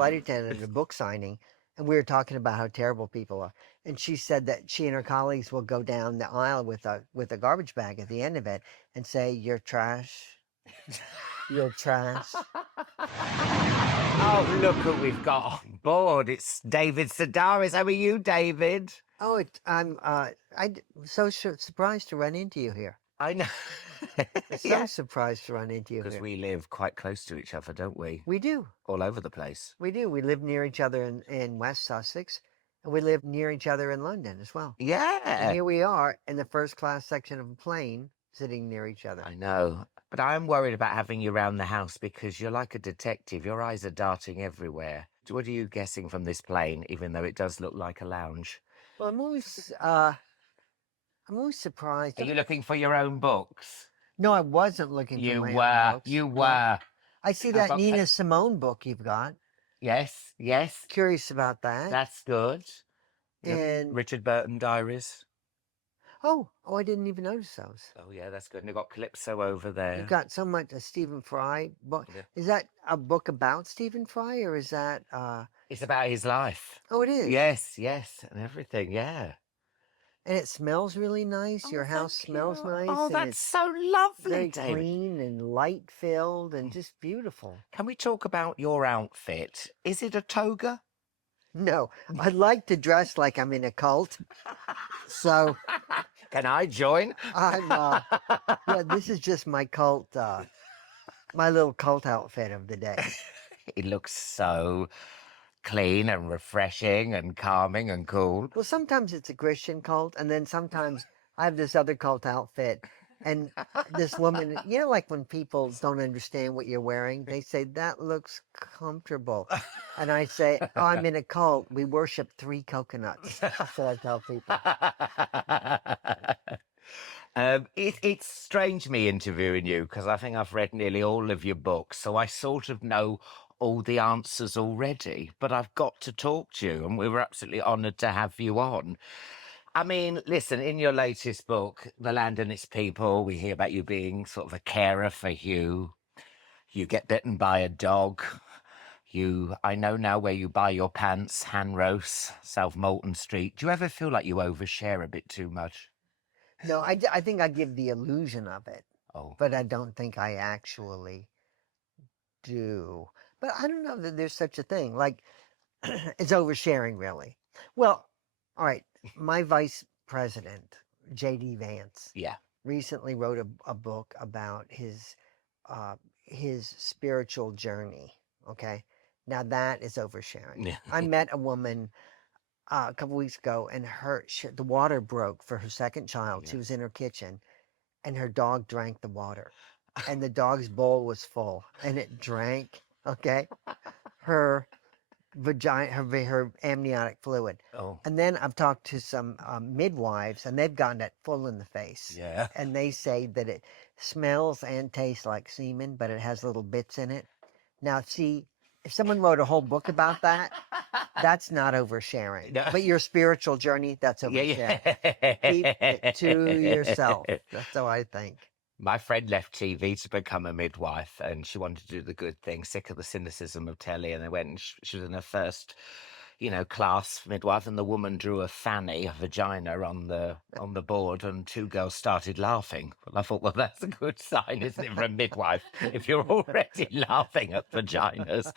flight attendant at a book signing, and we were talking about how terrible people are. And she said that she and her colleagues will go down the aisle with a garbage bag at the end of it and say, "You're trash. You're trash." Oh, look who we've got on board. It's David Sedaris. How are you, David? Oh, I'm so surprised to run into you here. I know. So Yeah. surprised to run into you Because here. we live quite close to each other, don't we? We do. All over the place. We do. We live near each other in West Sussex, and we live near each other in London as well. And Yeah. here we are in the first class section of a plane sitting near each other. I know. But I am worried about having you around the house because you're like a detective. Your eyes are darting everywhere. What are you guessing from this plane, even though it does look like a lounge? Well, I'm always surprised. Are you looking for your own books? No, I wasn't looking for You my own were. books. You No. were. I see I've that got- Nina Simone book you've got. Yes, yes. Curious about that. That's good. And Richard Burton Diaries. oh, I didn't even notice those. Oh, yeah, that's good. And you've got Calypso over there. You've got so much a Stephen Fry book. Yeah. Is that a book about Stephen Fry, or is that? It's about his life. Oh, it is. Yes, yes, and everything, yeah. And it smells really nice. Your house smells nice. Oh, and that's it's so lovely, very David. clean and light filled and just beautiful. Can we talk about your outfit? Is it a toga? No, I like to dress like I'm in a cult. So Can I join? I'm, yeah, this is just my cult, my little cult outfit of the day. It looks so clean and refreshing and calming and cool. Well, sometimes it's a Christian cult, and then sometimes I have this other cult outfit. And this woman, like when people don't understand what you're wearing, they say, "That looks comfortable." And I say, "Oh, I'm in a cult. We worship 3 coconuts." That's what I tell people. It's strange me interviewing you because I think I've read nearly all of your books, so I sort of know all the answers already, but I've got to talk to you, and we were absolutely honoured to have you on. I mean, listen, in your latest book, The Land and Its People, we hear about you being sort of a carer for Hugh. You get bitten by a dog. I know now where you buy your pants, Hanrose, South Molton Street. Do you ever feel like you overshare a bit too much? No, I think I give the illusion of it, Oh, but I don't think I actually do. But I don't know that there's such a thing. Like, it's oversharing, really. Well, all right. My vice president, J.D. Vance, yeah. recently wrote a book about his spiritual journey. Okay, now that is oversharing. Yeah. I met a woman a couple weeks ago, and the water broke for her second child. Yeah. She was in her kitchen, and her dog drank the water, and the dog's bowl was full, and it drank. Okay, her vagina, her amniotic fluid. Oh, And then I've talked to some midwives, and they've gotten it full in the face. yeah. And they say that it smells and tastes like semen, but it has little bits in it. Now, see, if someone wrote a whole book about that, that's not oversharing. No. But your spiritual journey, that's oversharing. Keep it to yourself. That's how I think. My friend left TV to become a midwife, and she wanted to do the good thing, sick of the cynicism of telly. And they went, and she was in her first, class midwife, and the woman drew a fanny, a vagina, on the board, and 2 girls started laughing. Well, I thought, well, that's a good sign, isn't it, for a midwife, if you're already laughing at vaginas.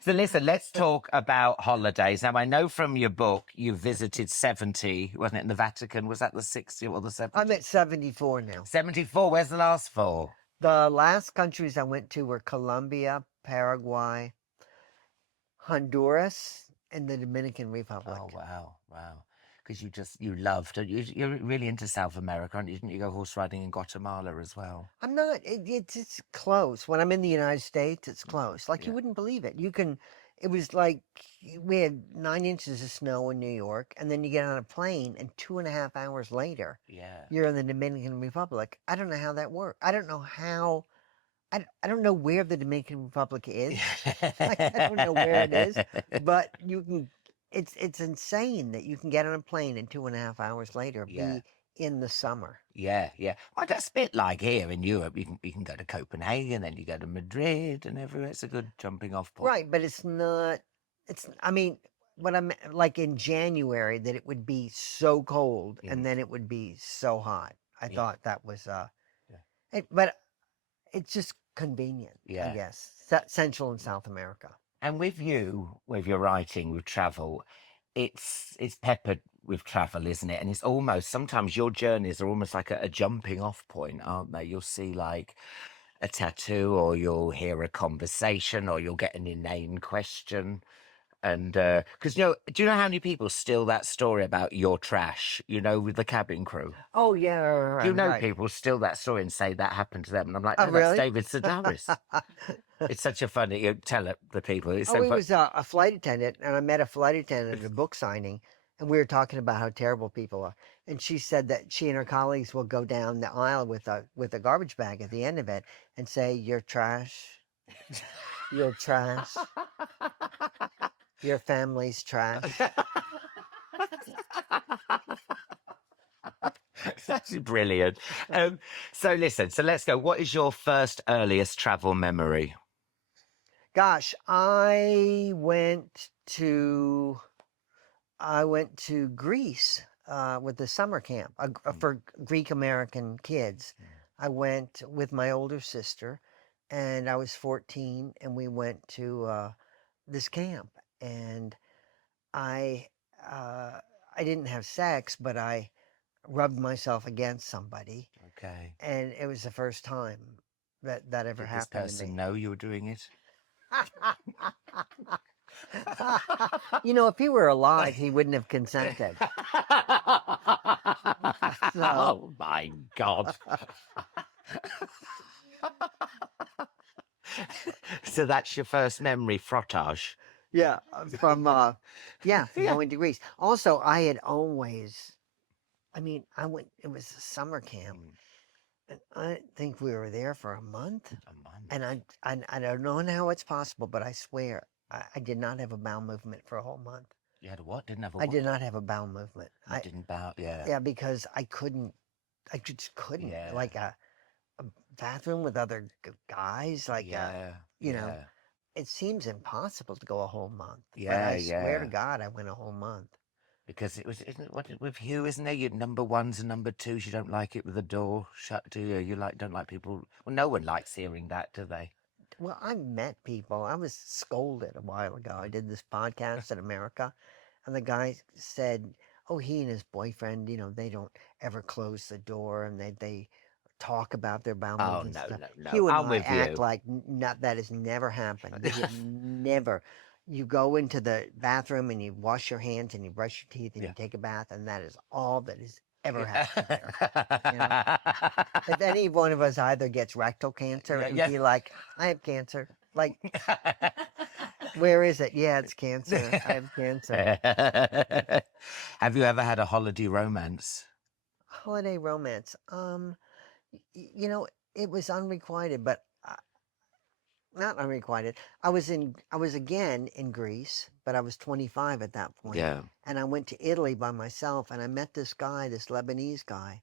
So listen, let's talk about holidays. Now, I know from your book you visited 70, wasn't it, in the Vatican? Was that the 60 or the 70? I'm at 74 now. 74, where's the last 4? The last countries I went to were Colombia, Paraguay, Honduras, and the Dominican Republic. Oh, wow. Because you loved it. You're really into South America, aren't you? Didn't you go horse riding in Guatemala as well? I'm not. It's close. When I'm in the United States, it's close. Like, you Yeah. wouldn't believe it. It was like we had 9 inches of snow in New York, and then you get on a plane, and 2.5 hours later, Yeah. you're in the Dominican Republic. I don't know how that works. I don't know how. I don't know where the Dominican Republic is. I don't know where it is, but you can. It's insane that you can get on a plane and 2.5 hours later Yeah. be in the summer. Yeah, yeah. Well, that's a bit like here in Europe. You can go to Copenhagen, then you go to Madrid, and everywhere. It's a good jumping off point. Right, but it's not. I mean, what I'm like in January that it would be so cold and Mm, then it would be so hot. I yeah, thought that was yeah, but it's just convenient, I yeah. guess. Central and South America. And with you, with your writing, with travel, it's peppered with travel, isn't it? And it's almost sometimes your journeys are almost like a jumping off point, aren't they? You'll see like a tattoo, or you'll hear a conversation, or you'll get an inane question. And because do you know how many people steal that story about your trash? With the cabin crew. Oh yeah, Do you know right. people steal that story and say that happened to them? And I'm like, Oh no, that's really? David Sedaris. It's such a funny. You tell it the people. It's Oh, so he fun. was a flight attendant, and I met a flight attendant at a book signing, and we were talking about how terrible people are. And she said that she and her colleagues will go down the aisle with a garbage bag at the end of it and say, "You're trash. You're trash. Your family's trash." That's brilliant. So listen. So let's go. What is your first earliest travel memory? Gosh, I went to Greece with the summer camp Mm, for Greek American kids. mm. I went with my older sister, and I was 14, and we went to this camp, and I uh, I didn't have sex, but I rubbed myself against somebody, Okay. and it was the first time that ever Did this happened to person me. know you were doing it? If he were alive, he wouldn't have consented. So, Oh my God. So that's your first memory, frottage. yeah, from from Yeah. going to Greece. Also, I had always, I mean, I went. It was a summer camp, Mm, and I think we were there for a month. a month. And I don't know how it's possible, but I swear I did not have a bowel movement for a whole month. You had a what? Didn't have a I what? did not have a bowel movement. You didn't bow. Yeah. Yeah, because I couldn't. I just couldn't. Yeah. Like a bathroom with other guys, like Yeah. you know, Yeah. it seems impossible to go a whole month. But Yeah. I swear to Yeah. God, I went a whole month. Because it was, isn't it, with Hugh, isn't there? Your number ones and number twos. You don't like it with the door shut, do you? You don't like people. Well, no one likes hearing that, do they? Well, I met people. I was scolded a while ago. I did this podcast in America, and the guy said, "Oh, he and his boyfriend, they don't ever close the door, and they talk about their bowel Oh movements and no, stuff." no, no. Hugh and I'm I with act you. like not that has never happened. We have never. You go into the bathroom and you wash your hands and you brush your teeth and you Yeah. take a bath, and that is all that has ever happened there. You know, Yeah. if any one of us either gets rectal cancer, it would Yeah. be like, "I have cancer." Like, where is it? Yeah, it's cancer. I have cancer. Have you ever had a holiday romance? Holiday romance. It was unrequited, but not unrequited. I was again in Greece, but I was 25 at that point, Yeah. and I went to Italy by myself, and I met this guy, this Lebanese guy,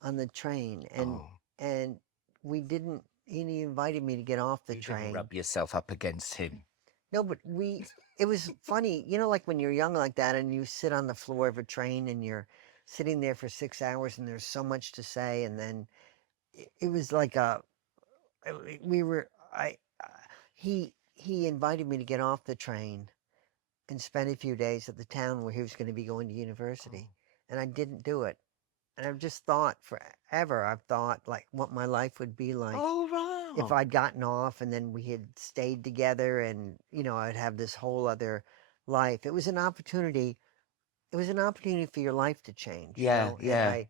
on the train, and Oh, and we didn't. He invited me to get off the you didn't train. rub yourself up against him. No, but it was funny, like when you're young like that and you sit on the floor of a train and you're sitting there for 6 hours and there's so much to say. And then it was like we were, he invited me to get off the train and spend a few days at the town where he was going to be going to Oh, university. And I didn't do it. And I've just thought forever, I've thought like what my life would be like oh if wow. I'd gotten off and then we had stayed together and I'd have this whole other life. It was an opportunity. It was an opportunity for your life to change, Yeah, and yeah,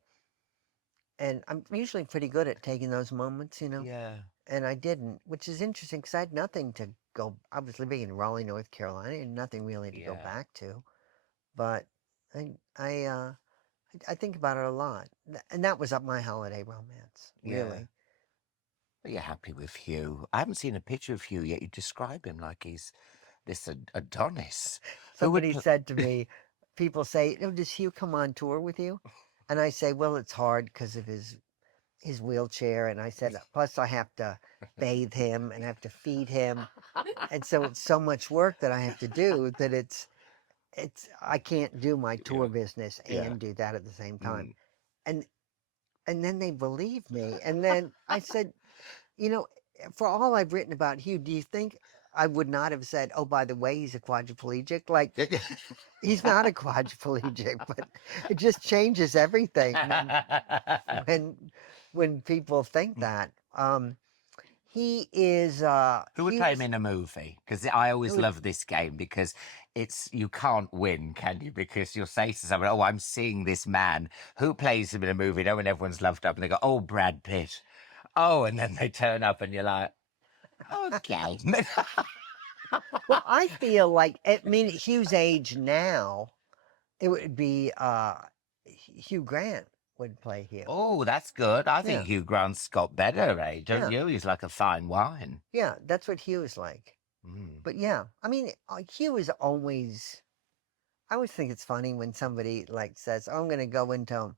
I'm usually pretty good at taking those moments, yeah, and I didn't, which is interesting because I had nothing to go. I was living in Raleigh, North Carolina, and nothing really to go yeah, back to. But I I uh I think about it a lot, and that was up my holiday romance, yeah. really. Are you happy with Hugh? I haven't seen a picture of Hugh yet. You describe him like he's this Adonis. Who would Somebody said to me, people say, "Oh, does Hugh come on tour with you?" And I say, well, it's hard because of his wheelchair. And I said, plus I have to bathe him and have to feed him. And so it's so much work that I have to do that I can't do my tour Yeah. business Yeah. and do that at the same time. Mm. And and then they believed me. And then I said, you know, for all I've written about Hugh, do you think I would not have said, oh, by the way, he's a quadriplegic? Like, he's not a quadriplegic, but it just changes everything when when people think that. He is Who would play him in a movie? Because I always love this game because you can't win, can you? Because you'll say to someone, "Oh, I'm seeing this man who plays him in a movie." No, when everyone's loved up, and they go, "Oh, Brad Pitt." Oh, and then they turn up, and you're like, "Okay." well, I feel like Hugh's age now, it would be Hugh Grant would play Hugh. Oh, that's good. I think Yeah. Hugh Grant's got better, eh? Don't Yeah. you? He's like a fine wine. Yeah, that's what Hugh is like. Mm. But yeah, I mean, Hugh is always. I always think it's funny when somebody like says, "Oh, I'm going to go into,"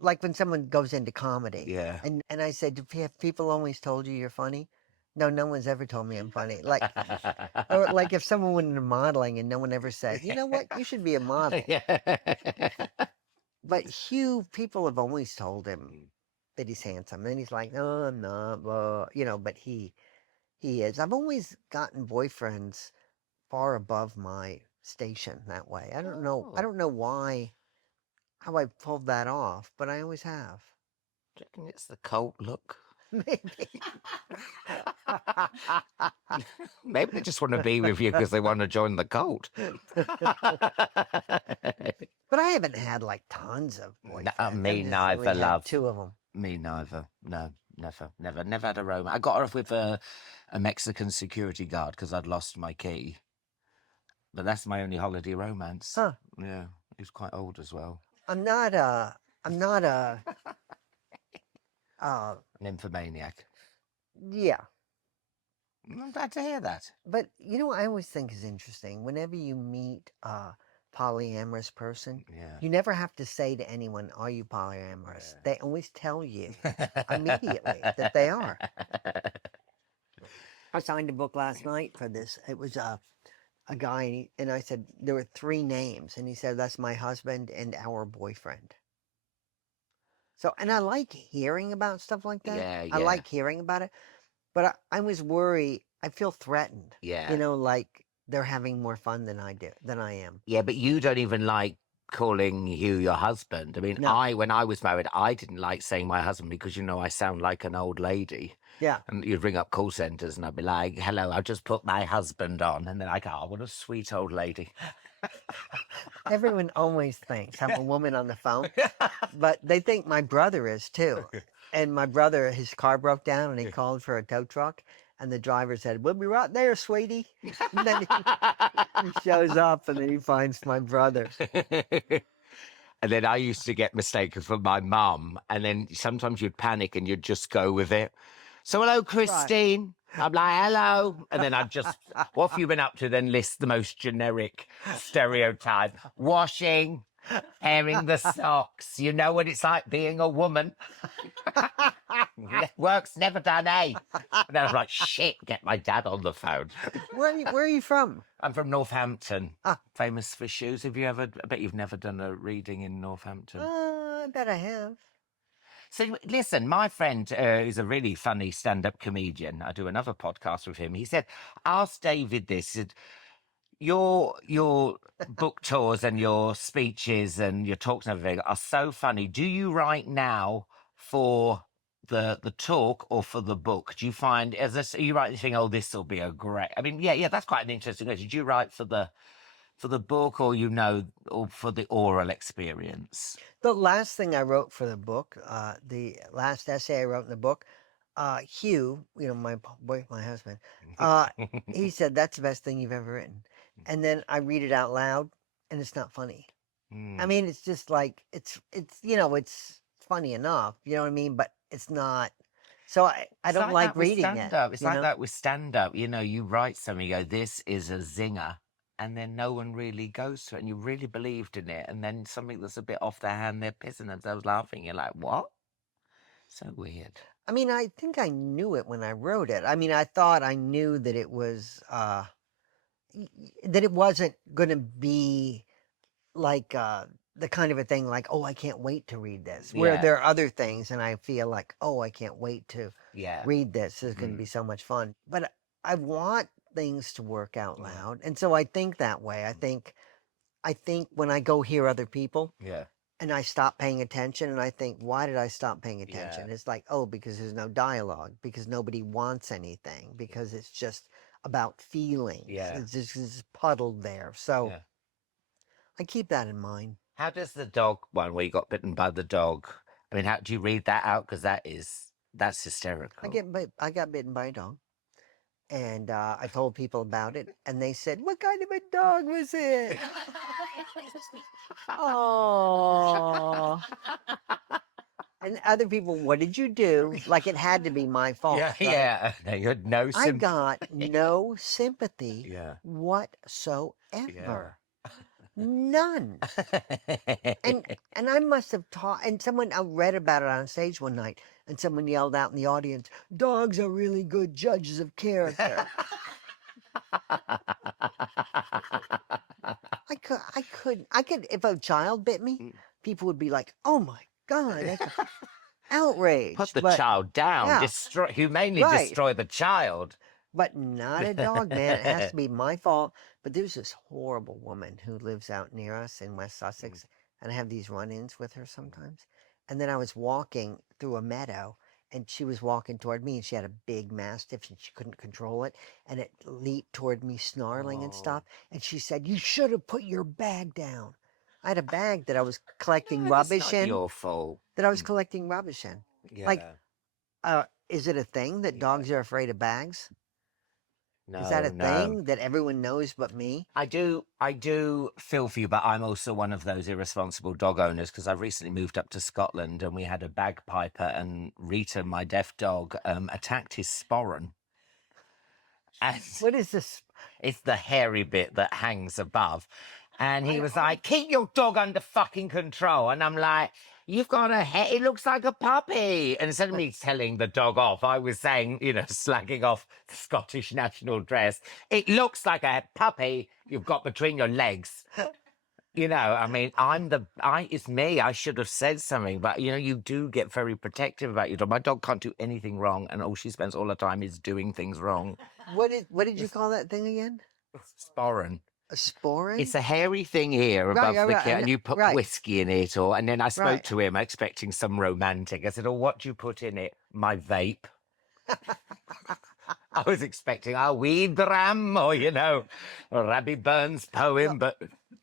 like when someone goes into comedy. Yeah. And I said, Have people always told you you're funny?" No, no one's ever told me I'm funny. Like, or like if someone went into modeling and no one ever said, "You know what, you should be a model." Yeah. But Hugh, people have always told him that he's handsome, and he's like, "No, I'm not," blah, but he is. I've always gotten boyfriends far above my station that way. I don't know. I Oh. don't know why, how I pulled that off, but I always have. Do you reckon it's the cult look? Maybe. Maybe they just want to be with you because they want to join the cult. But I haven't had like tons of boyfriends. Me I've just neither, only had love. 2 of them. Me neither. No, never had a romance. I got her off with a Mexican security guard because I'd lost my key. But that's my only holiday romance. Huh. Yeah, he was quite old as well. I'm not a An nymphomaniac. yeah. I'm glad to hear that. But you know what I always think is interesting? Whenever you meet a polyamorous person, Yeah. you never have to say to anyone, "Are you polyamorous?" Yeah. They always tell you immediately that they are. I signed a book last night for this. It was a guy, and I said there were 3 names, and he said, "That's my husband and our boyfriend." So, and I like hearing about stuff like that. Yeah, I yeah. like hearing about it, but I was worried. I feel threatened. Yeah. You know, like they're having more fun than I am. Yeah, but you don't even like calling Hugh your husband. I mean, No. when I was married, I didn't like saying my husband because, I sound like an old lady. Yeah. And you'd ring up call centres and I'd be like, "Hello, I've just put my husband on." And they're like, "Oh, what a sweet old lady." Everyone always thinks I'm a woman on the phone, but they think my brother is too. And my brother, his car broke down and he called for a tow truck. And the driver said, "We'll be right there, sweetie." And then he shows up and then he finds my brother. And then I used to get mistaken for my mum. And then sometimes you'd panic and you'd just go with it. "So, hello, Christine." I'm like, "Hello." And then I'd just, "What have you been up to?" Then list the most generic stereotype. Washing, airing the socks. You know what it's like being a woman. Work's never done, eh? And then I was like, "Shit, get my dad on the phone." Where are you from? I'm from Northampton. Ah. Famous for shoes. I bet you've never done a reading in Northampton. I bet I have. So listen, my friend is a really funny stand-up comedian. I do another podcast with him. He said, "Ask David this. He said, your book tours and your speeches and your talks and everything are so funny. Do you write now for the talk or for the book? Do you find you write anything? Oh, this will be a great. I mean, yeah, that's quite an interesting question. Do you write for the book or or for the oral experience?" The last thing I wrote for the book, the last essay I wrote in the book, Hugh, my husband, he said, "That's the best thing you've ever written." And then I read it out loud and it's not funny. I mean, it's just like, it's funny enough, you know what I mean? But it's not, so I don't like reading it. It's like that with stand-up. You write something, you go, "This is a zinger." and then no one really goes to it, and you really believed in it, and then something that's a bit off their hand, they're pissing themselves laughing. You're like, what? So weird. I mean, I think I knew it when I wrote it. I mean, I thought I knew that it was that it wasn't going to be like the kind of a thing like, oh, I can't wait to read this. Where Yeah. there are other things, and I feel like, oh, I can't wait to Yeah. read this. This is going to be so much fun. But I want things to work out loud, and so I think that way. I think when I go hear other people, Yeah. and I stop paying attention, and I think, why did I stop paying attention? Yeah. It's like, oh, because there's no dialogue, because nobody wants anything, because it's just about feelings. Yeah. It's just puddled there. So Yeah. I keep that in mind. How does the dog one where you got bitten by the dog? I mean, how do you read that out? Because that's hysterical. I got bitten by a dog, and I told people about it, and they said, "What kind of a dog was it?" Oh. And other people, what did you do? Like it had to be my fault. Yeah, right? yeah. No, you had no I sympathy. got no sympathy Yeah. whatsoever. None. And I must have taught, and I read about it on stage one night, and someone yelled out in the audience, "Dogs are really good judges of character." I could, if a child bit me, people would be like, "Oh my God, that's outrage." Put the But, child down. yeah, Humanely right. destroy the child. But not a dog, man. It has to be my fault. But there's this horrible woman who lives out near us in West Sussex, and I have these run-ins with her sometimes. And then I was walking through a meadow, and she was walking toward me, and she had a big mastiff, and she couldn't control it, and it leaped toward me, snarling and stuff. And she said, "You should have put your bag down." I had a bag that I was collecting No, rubbish that's not in. your fault. That I was collecting rubbish in. Yeah. Like, is it a thing that dogs are afraid of bags? No, Is that a no. thing that everyone knows but me? I do feel for you, but I'm also one of those irresponsible dog owners because I recently moved up to Scotland and we had a bagpiper, and Rita, my deaf dog, attacked his sporran. And What is this? it's the hairy bit that hangs above. And he was like, "Keep your dog under fucking control." And I'm like, "You've got a hair, it looks like a puppy." And instead of me telling the dog off, I was saying, slagging off the Scottish national dress. "It looks like a puppy you've got between your legs." I mean, it's me. I should have said something, but you do get very protective about your dog. My dog can't do anything wrong, and all she spends all the time is doing things wrong. What did you call that thing again? Sporran. A sporran? It's a hairy thing here above the kit, and you put whiskey in it, and then I spoke to him expecting some romantic. I said, "Oh, what do you put in it?" "My vape." I was expecting a weed ram or, Rabbie Burns poem, but...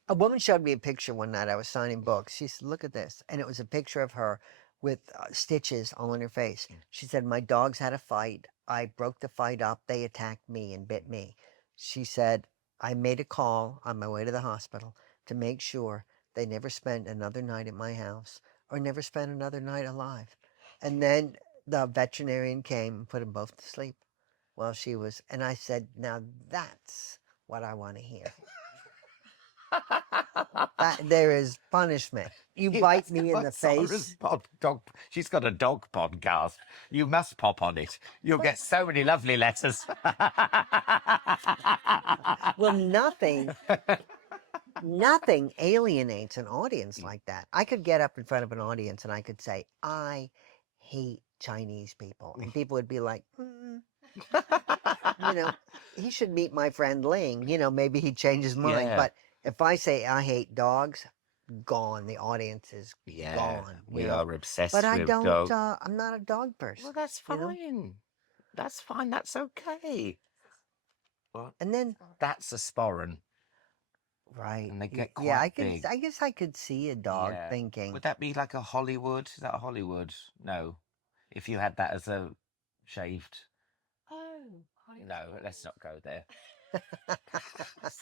A woman showed me a picture one night. I was signing books. She said, "Look at this." And it was a picture of her with stitches all on her face. She said, "My dogs had a fight. I broke the fight up. They attacked me and bit me." She said, "I made a call on my way to the hospital to make sure they never spent another night at my house or never spent another night alive." And then the veterinarian came and put them both to sleep while she was... And I said, "Now that's what I want to hear." There is punishment. You bite me in the face. She's got a dog podcast. You must pop on it. You'll get so many lovely letters. Well, nothing alienates an audience like that. I could get up in front of an audience and I could say, "I hate Chinese people." And people would be like, "He should meet my friend Ling. Maybe he'd change his mind." Yeah. But if I say I hate dogs, gone. The audience is gone. We are obsessed But with I don't. dogs. I'm not a dog person. Well, that's fine. That's fine. That's okay. What? And then that's a sporran. Right. And they get quite Yeah, big. I guess I could see a dog thinking. Would that be like a Hollywood? Is that a Hollywood? No. If you had that as a shaved. Oh, Hollywood. No, let's not go there.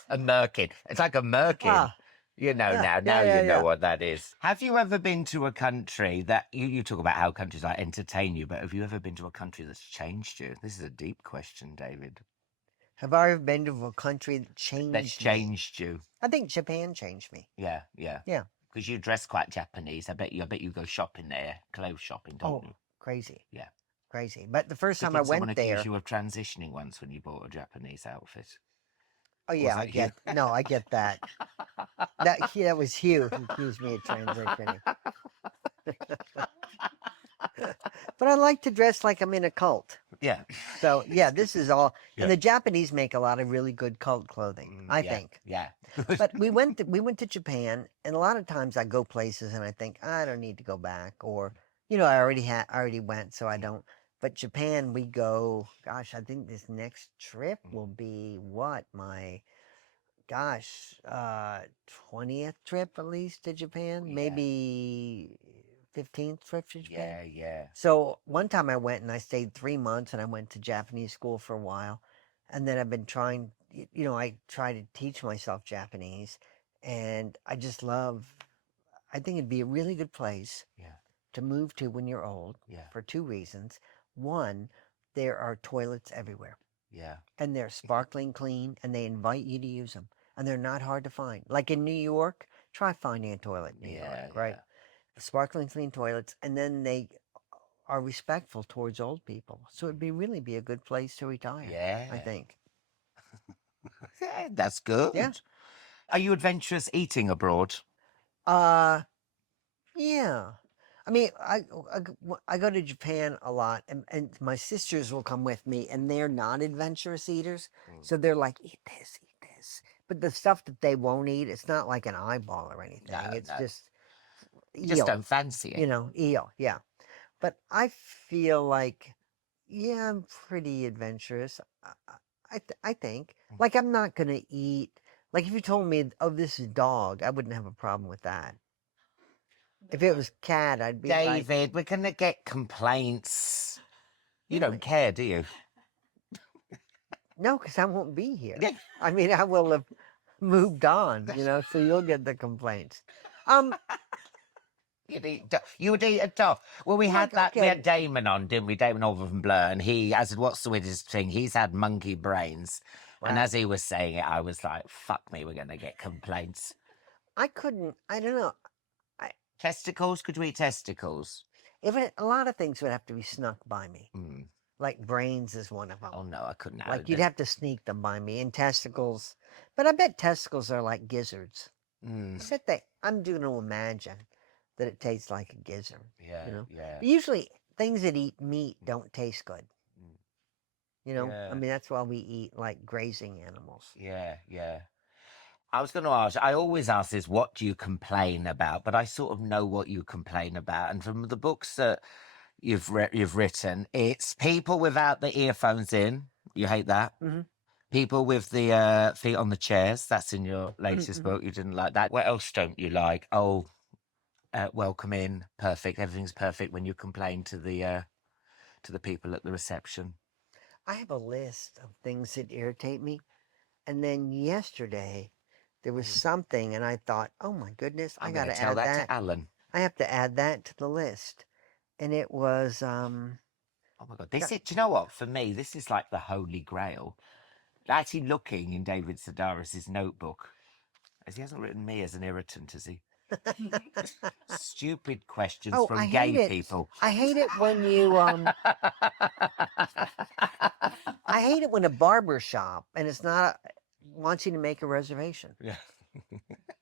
A merkin. It's like a merkin. Ah. Now you know what that is. Have you ever been to a country that you talk about how countries entertain you, but have you ever been to a country that's changed you? This is a deep question, David. Have I ever been to a country that That's changed me? changed you. I think Japan changed me. Yeah, yeah. Yeah. Because you dress quite Japanese. I bet you go shopping there, clothes shopping, don't Oh, you? crazy. Yeah. Crazy. But the first Good time I thing someone went accused there, you of transitioning once when you bought a Japanese outfit. oh Was yeah, I that you? get no, I get that. That was Hugh who accused me of transitioning. But I like to dress like I'm in a cult. Yeah. So yeah, this is all. Yeah. And the Japanese make a lot of really good cult clothing, I yeah, think. yeah. But we went to Japan, and a lot of times I go places and I think I don't need to go back, or I already went, so I don't. But Japan, we go. Gosh, I think this next trip will be what my gosh, 20th trip at least to Japan, Yeah. maybe 15th trip to Japan. Yeah, yeah. So one time I went and I stayed 3 months and I went to Japanese school for a while. And then I've been trying, I try to teach myself Japanese. And I just I think it'd be a really good place Yeah. to move to when you're old Yeah. for two reasons. One, there are toilets everywhere Yeah. and they're sparkling clean and they invite you to use them. And they're not hard to find. Like in New York, try finding a toilet in New York, right? Yeah. Sparkling clean toilets. And then they are respectful towards old people. So it'd really be a good place to retire, Yeah. I think. Yeah, that's good. Yeah. Are you adventurous eating abroad? Yeah. I mean, I go to Japan a lot, and my sisters will come with me, and they're not adventurous eaters. So they're like, eat this, eat this. But the stuff that they won't eat, it's not like an eyeball or anything. No, It's no. just You just eel, don't fancy it. eel. Yeah. But I feel like, yeah, I'm pretty adventurous. I think. Like, I'm not going to eat. Like, if you told me, oh, this is dog, I wouldn't have a problem with that. If it was cat, I'd be like, David, we're going to get complaints. You Really? don't care, do you? no, because I won't be here. Yeah. I mean, I will have moved on, so you'll get the complaints. You would eat a dog. Well, we had Like, that. We okay. had Damon on, didn't we? Damon Blur, and he, as what's the weirdest thing? He's had monkey brains, and Wow. as he was saying it, I was like, "Fuck me, we're gonna get complaints." I couldn't, I don't know. Testicles? Could you eat testicles? A lot of things would have to be snuck by me. Mm. Like brains is one of them. Oh no, I couldn't. Like you'd have to sneak them by me, and testicles. But I bet testicles are like gizzards. Mm. I bet I'm going to imagine that it tastes like a gizzard. Yeah, yeah. But usually things that eat meat don't taste good. Yeah. I mean, that's why we eat like grazing animals. Yeah, yeah. I was going to ask. I always ask this: what do you complain about? But I sort of know what you complain about, and from the books that you've written, it's people without the earphones in. You hate that. Mm-hmm. People with the feet on the chairs. That's in your latest Mm-hmm. book. You didn't like that. What else don't you like? Oh, welcome in. Perfect. Everything's perfect when you complain to the people at the reception. I have a list of things that irritate me. And then yesterday, there was something, and I thought, oh my goodness, I I'm got going to to tell add that that. to Alan. I have to add that to the list. And it was, Oh my God. Do you know what? For me, this is like the holy grail. Actually looking in David Sedaris' notebook, as he hasn't written me as an irritant, has he? Stupid questions from I gay hate it. people. I hate it when you, I hate it when a barber shop, and it's not, wants you to make a reservation. Yeah.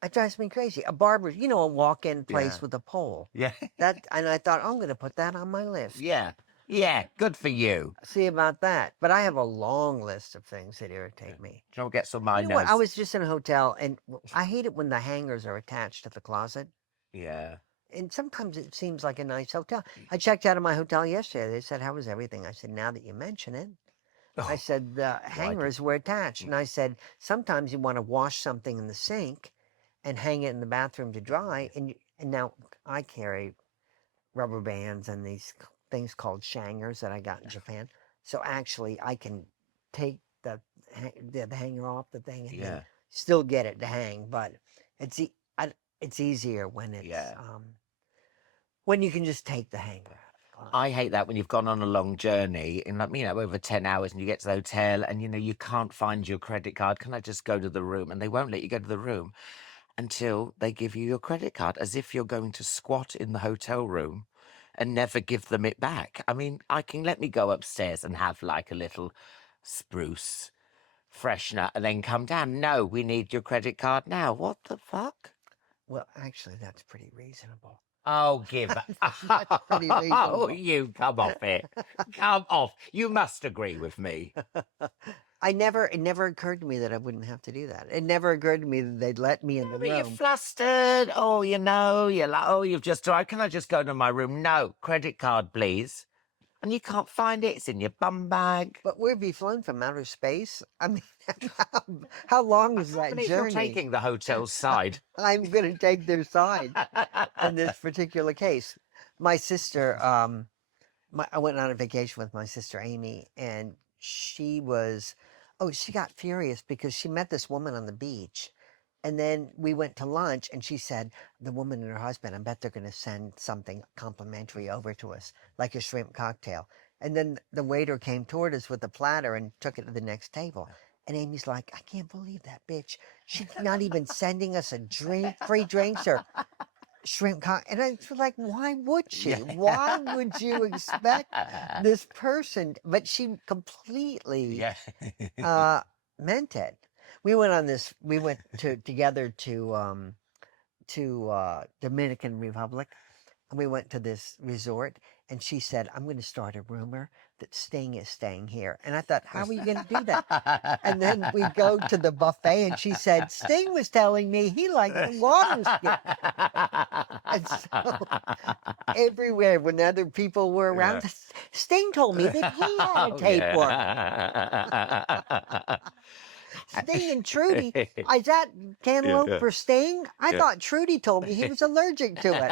It drives me crazy. A barber, a walk-in place Yeah. with a pole. Yeah. And I thought, I'm going to put that on my list. Yeah. Yeah. Good for you. See about that. But I have a long list of things that irritate me. Do you know what gets on my You know what? nerves? I was just in a hotel, and I hate it when the hangers are attached to the closet. Yeah. And sometimes it seems like a nice hotel. I checked out of my hotel yesterday. They said, how was everything? I said, now that you mention it. I said, the hangers were attached. And I said, sometimes you want to wash something in the sink and hang it in the bathroom to dry. And now I carry rubber bands and these things called shangers that I got in Japan. So actually I can take the hanger off the thing and then still get it to hang. But it's easier when it's when you can just take the hanger off. fun. I hate that when you've gone on a long journey in, like, over 10 hours and you get to the hotel and, you can't find your credit card. Can I just go to the room? And they won't let you go to the room until they give you your credit card, as if you're going to squat in the hotel room and never give them it back. I mean, let me go upstairs and have like a little spruce freshener and then come down. No, we need your credit card now. What the fuck? Well, actually, that's pretty reasonable. Oh, give up. That's pretty Oh, reasonable. you come off it. Come off. You must agree with me. It never occurred to me that I wouldn't have to do that. It never occurred to me that they'd let me in the But you're room. flustered. Oh, you're like, oh, you've just arrived. Can I just go to my room? No, credit card, please. And you can't find it. It's in your bum bag. But we'd be flown from outer space. I mean, how long is that But if you're journey? taking the hotel's side. I'm going to take their side in this particular case. My sister, I went on a vacation with my sister Amy, and she got furious because she met this woman on the beach. And then we went to lunch, and she said, the woman and her husband, I bet they're going to send something complimentary over to us, like a shrimp cocktail. And then the waiter came toward us with a platter and took it to the next table. And Amy's like, I can't believe that bitch. She's not even sending us a drink, free drinks or shrimp cocktail. And I was like, why would she? Why would you expect this person? But she completely meant it. We went together to Dominican Republic, and we went to this resort, and she said, I'm going to start a rumor that Sting is staying here. And I thought, how are you going to do that? And then we go to the buffet, and she said, Sting was telling me he liked the water ski. And so everywhere when other people were around, Sting told me that he had a tapeworm. Sting and Trudy. Is that cantaloupe for Sting? I thought Trudy told me he was allergic to it.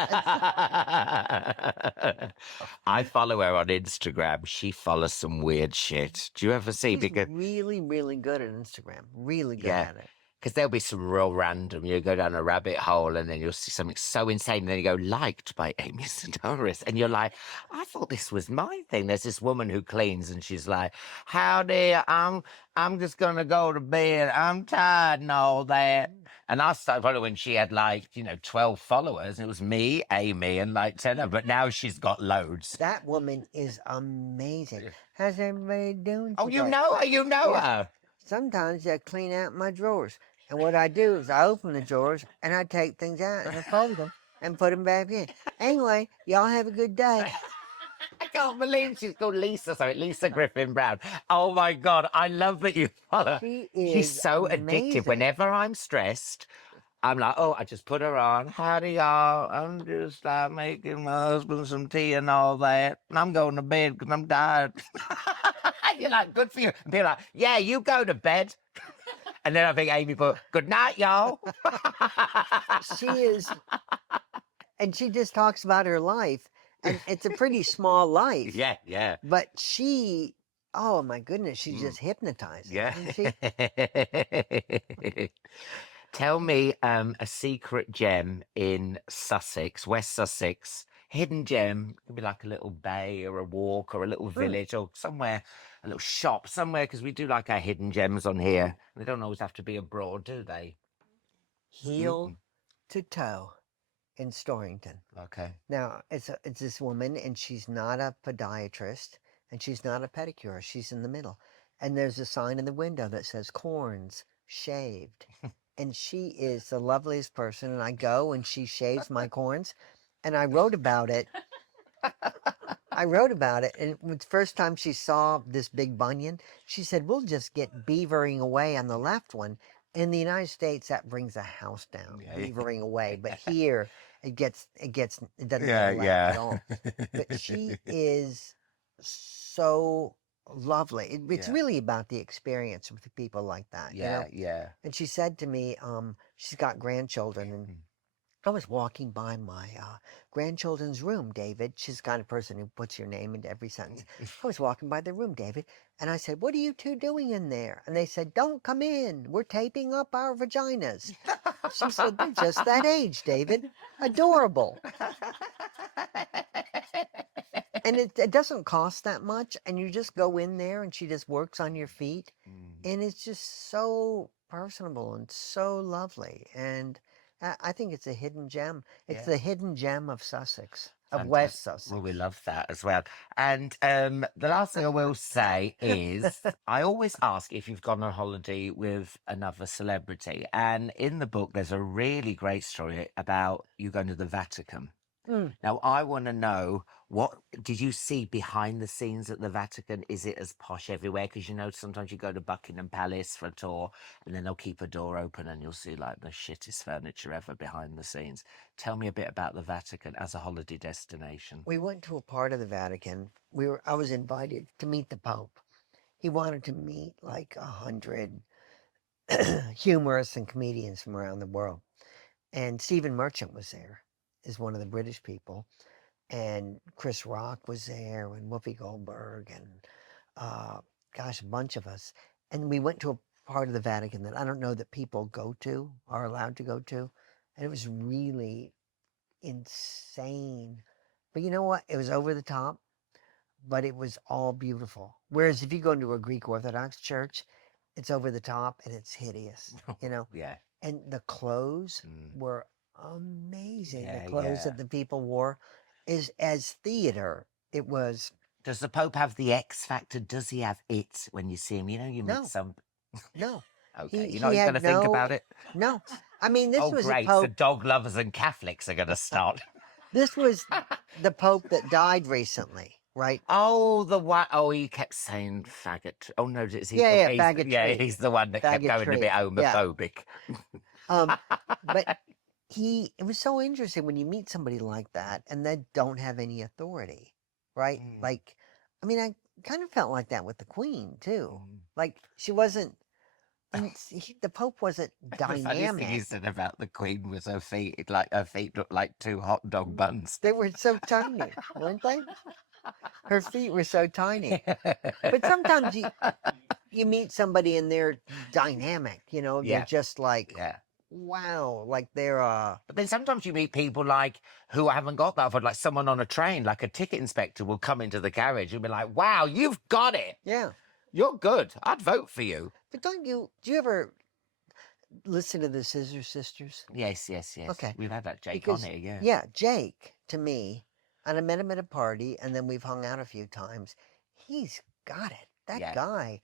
I follow her on Instagram. She follows some weird shit. Do you ever see? She's really, really good at Instagram. Really good at it. Because there'll be some real random. You go down a rabbit hole and then you'll see something so insane. And then you go, liked by Amy Sedaris. And you're like, I thought this was my thing. There's this woman who cleans and she's like, howdy, I'm just going to go to bed. I'm tired and all that. And I started following, she had 12 followers. It was me, Amy, and 10 but now she's got loads. That woman is amazing. How's everybody doing today? Oh, you know her? You know her? Sometimes I clean out my drawers. And what I do is I open the drawers and I take things out and I fold them and put them back in. Anyway, y'all have a good day. I can't believe she's called Lisa. Sorry, Lisa Griffin Brown. Oh my God, I love that you follow. She's so amazing. addictive. Whenever I'm stressed, I'm like, oh, I just put her on. Howdy, y'all. I'm just making my husband some tea and all that. And I'm going to bed because I'm tired. You're like, good for you. And people are like, yeah, you go to bed. And then I think Amy put, good night, y'all. She is. And she just talks about her life. And it's a pretty small life. Yeah. But she, oh my goodness, she's just hypnotizing. Yeah. Isn't she? Tell me a secret gem in Sussex, West Sussex. Hidden gem. It could be like a little bay or a walk or a little village or somewhere, a little shop somewhere, because we do like our hidden gems on here. They don't always have to be abroad, do they? Heel to toe in Storrington. Okay. Now, it's this woman, and she's not a podiatrist, and she's not a pedicurist. She's in the middle. And there's a sign in the window that says corns shaved. And she is the loveliest person. And I go, and she shaves my corns. And I wrote about it. And the first time she saw this big bunion, she said, we'll just get beavering away on the left one. In the United States, that brings a house down, beavering away. But here, it doesn't get left at all. But she is so lovely. It's really about the experience with people like that. Yeah. And she said to me, she's got grandchildren, and I was walking by my grandchildren's room, David. She's the kind of person who puts your name into every sentence. I was walking by the room, David, and I said, what are you two doing in there? And they said, don't come in. We're taping up our vaginas. She said, they're just that age, David. Adorable. And it doesn't cost that much, and you just go in there and she just works on your feet, and it's just so personable and so lovely. And I think it's a hidden gem. It's Yeah. the hidden gem of Sussex, of Fantastic. West Sussex. Well, we love that as well. And the last thing I will say is I always ask if you've gone on holiday with another celebrity. And in the book, there's a really great story about you going to the Vatican. Mm. Now, I want to know, what did you see behind the scenes at the Vatican? Is it as posh everywhere? Because you know, sometimes you go to Buckingham Palace for a tour and then they'll keep a door open and you'll see like the shittest furniture ever behind the scenes. Tell me a bit about the Vatican as a holiday destination. We went to a part of the Vatican. I was invited to meet the Pope. He wanted to meet like 100 humorists and comedians from around the world. And Stephen Merchant was there, is one of the British people. And Chris Rock was there, and Whoopi Goldberg, and gosh, a bunch of us. And we went to a part of the Vatican that I don't know that people go to, are allowed to go to. And it was really insane. But you know what? It was over the top, but it was all beautiful. Whereas if you go into a Greek Orthodox church, it's over the top and it's hideous, you know? Yeah. And the clothes were amazing. Yeah, The clothes yeah. that the people wore is as theater. It was. Does the Pope have the X factor? Does he have it when you see him? You know, you meet No. some. No. Okay, He you're not even had going to think no- about it? No. I mean, this Oh, was a great. So Pope. dog lovers and Catholics are going to start. This was the Pope that died recently, right? Oh, the one. Oh, he kept saying faggot. Oh, no, is he? Yeah, he's, faggotry. yeah, he's the one that kept going a bit Faggotry, yeah. homophobic. But it was so interesting when you meet somebody like that and they don't have any authority, right? Like, I mean, I kind of felt like that with the Queen too. Like she wasn't, the Pope wasn't The funniest thing he dynamic. said about the Queen was her feet. Like her feet looked like two hot dog buns. They were so tiny, weren't they? Her feet were so tiny. But sometimes you meet somebody and they're dynamic, you know, they're Yeah. just like, Yeah. wow, like they're But then sometimes you meet people like who haven't got that, like someone on a train, like a ticket inspector will come into the garage and be like, wow, you've got it. yeah. You're good. I'd vote for you. But do you ever listen to the Scissor Sisters? Yes, yes, yes. Okay. We've had that Jake Because, on here, yeah. Yeah, Jake, to me, and I met him at a party, and then we've hung out a few times. He's got it. That Yeah. guy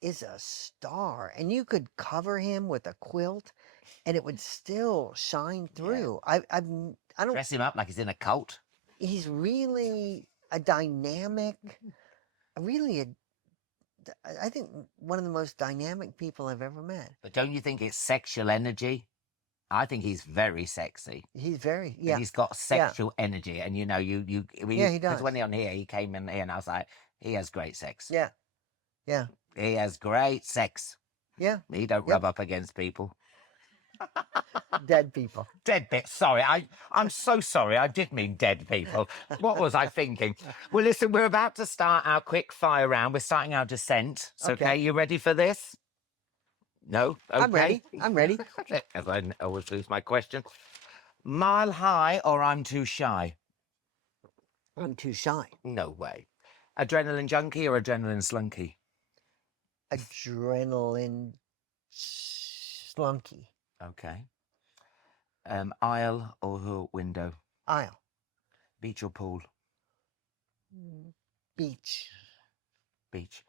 is a star. And you could cover him with a quilt, and it would still shine through. I don't. Dress him up like he's in a cult. He's really a dynamic, I think one of the most dynamic people I've ever met. But don't you think it's sexual energy? I think he's very sexy. He's very, And he's got sexual energy. And you know, he because does. when he came in here and I was like, he has great sex. Yeah. Yeah. He has great sex. Yeah. He don't rub up against people. Dead people. Dead bit. Sorry, I'm so sorry. I did mean dead people. What was I thinking? Well, listen, we're about to start our quick fire round. We're starting our descent. So, okay, you ready for this? No? Okay. I'm ready. As I always lose my question. Mile high or I'm too shy? I'm too shy. No way. Adrenaline junkie or adrenaline slunky? Adrenaline slunky. Okay. Aisle or window? Aisle. Beach or pool? Beach. Beach.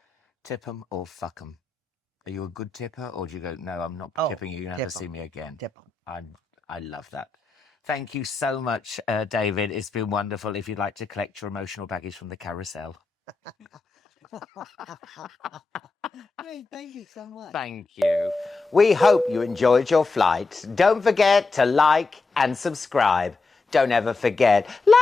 Tip 'em or fuck 'em? Are you a good tipper or do you go, no, I'm not tipping you, you'll never see me again? Tip 'em. I love that. Thank you so much, David. It's been wonderful. If you'd like to collect your emotional baggage from the carousel. Hey, thank you so much. Thank you. We hope you enjoyed your flight. Don't forget to like and subscribe. Don't ever forget, like